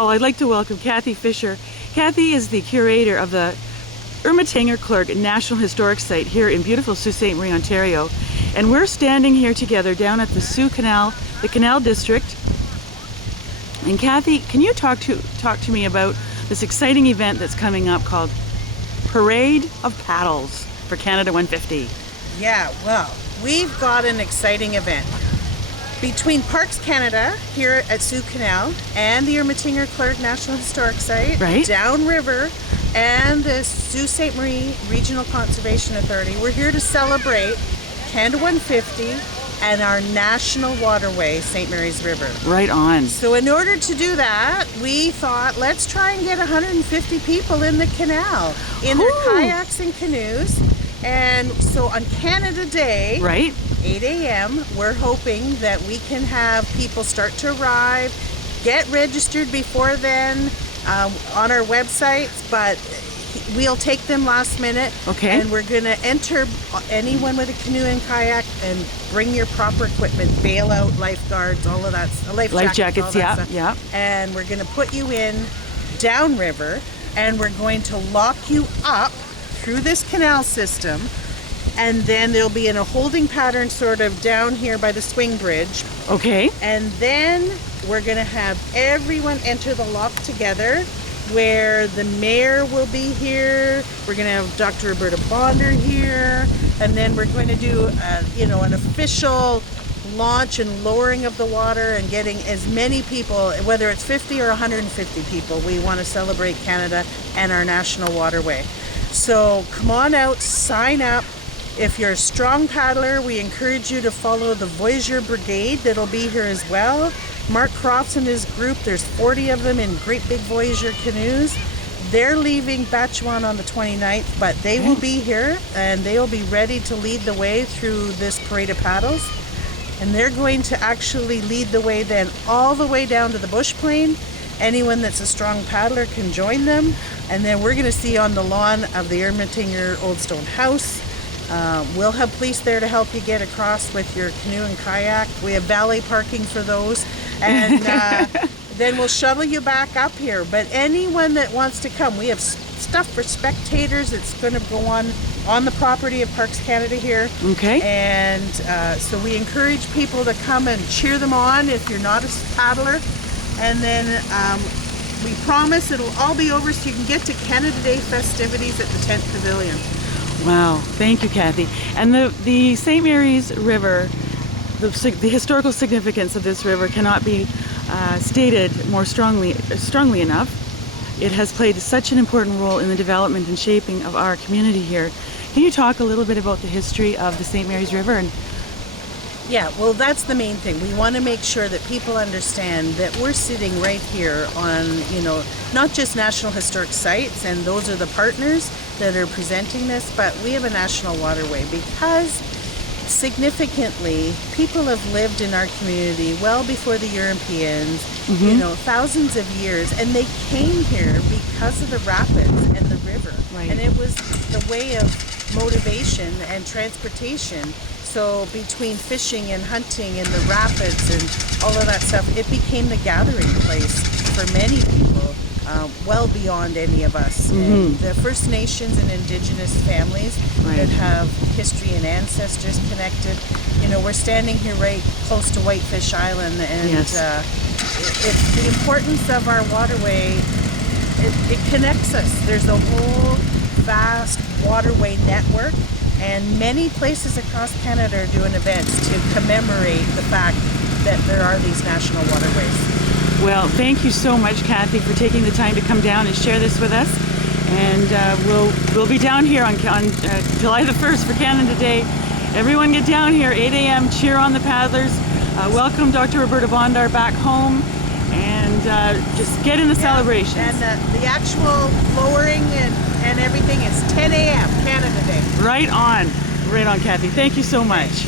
Oh, I'd like to welcome Kathy Fisher. Kathy is the curator of the Ermitanger-Clark National Historic Site here in beautiful Sault Ste. Marie, Ontario. And we're standing here together down at the Sault Canal, the Canal District. And Kathy, can you talk to me about this exciting event that's coming up called Parade of Paddles for Canada 150? Yeah, well, we've got an exciting event. Between Parks Canada here at Sault Canal and the Ermitanger-Clark National Historic Site, Right. downriver, and the Sault Ste. Marie Regional Conservation Authority, we're here to celebrate Canada 150 and our national waterway, St. Mary's River. Right on. So in order to do that, we thought, let's try and get 150 people in the canal, in their Ooh. kayaks and canoes. And so on Canada Day, Right? 8 a.m., we're hoping that we can have people start to arrive, get registered before then on our websites, but we'll take them last minute. Okay. And we're going to enter anyone with a canoe and kayak and bring your proper equipment, bailout, lifeguards, all of that, life jackets, all that yeah, stuff. yeah. And we're going to put you in downriver, and we're going to lock you up through this canal system. And then there'll be in a holding pattern sort of down here by the swing bridge. Okay. And then we're going to have everyone enter the lock together, where the mayor will be here. We're going to have Dr. Roberta Bonder here. And then we're going to do, an official launch and lowering of the water and getting as many people, whether it's 50 or 150 people. We want to celebrate Canada and our national waterway. So come on out, sign up. If you're a strong paddler, we encourage you to follow the Voyageur Brigade that'll be here as well. Mark Crofts and his group, there's 40 of them in great big Voyageur canoes. They're leaving Batch 1 on the 29th, but they will be here and they will be ready to lead the way through this Parade of Paddles. And they're going to actually lead the way then all the way down to the bush plane. Anyone that's a strong paddler can join them. And then we're going to see on the lawn of the Ermitanger Old Stone House. We'll have police there to help you get across with your canoe and kayak. We have valet parking for those. And then we'll shuttle you back up here. But anyone that wants to come, we have stuff for spectators. It's going to go on the property of Parks Canada here. Okay. And so we encourage people to come and cheer them on if you're not a paddler. And then we promise it'll all be over so you can get to Canada Day festivities at the Tent Pavilion. Wow, thank you, Kathy. And the St. Mary's River, the historical significance of this river cannot be stated more strongly enough. It has played such an important role in the development and shaping of our community here. Can you talk a little bit about the history of the St. Mary's River? Yeah, well, that's the main thing. We want to make sure that people understand that we're sitting right here on, not just National Historic Sites, and those are the partners that are presenting this, but we have a national waterway because significantly people have lived in our community well before the Europeans, thousands of years, and they came here because of the rapids and the river. Right. And it was the way of motivation and transportation. So between fishing and hunting and the rapids and all of that stuff, it became the gathering place for many people, well beyond any of us. And the First Nations and Indigenous families that have history and ancestors connected. We're standing here right close to Whitefish Island, and it's the importance of our waterway. It connects us. There's a whole vast waterway network. And many places across Canada are doing events to commemorate the fact that there are these national waterways. Well, thank you so much, Kathy, for taking the time to come down and share this with us. And we'll be down here on July the 1st for Canada Day. Everyone get down here, 8 a.m., cheer on the paddlers. Welcome Dr. Roberta Bondar back home, and just get in the celebration. And the actual lowering and everything is 10 a.m. Canada Day. Right on, Kathy. Thank you so much.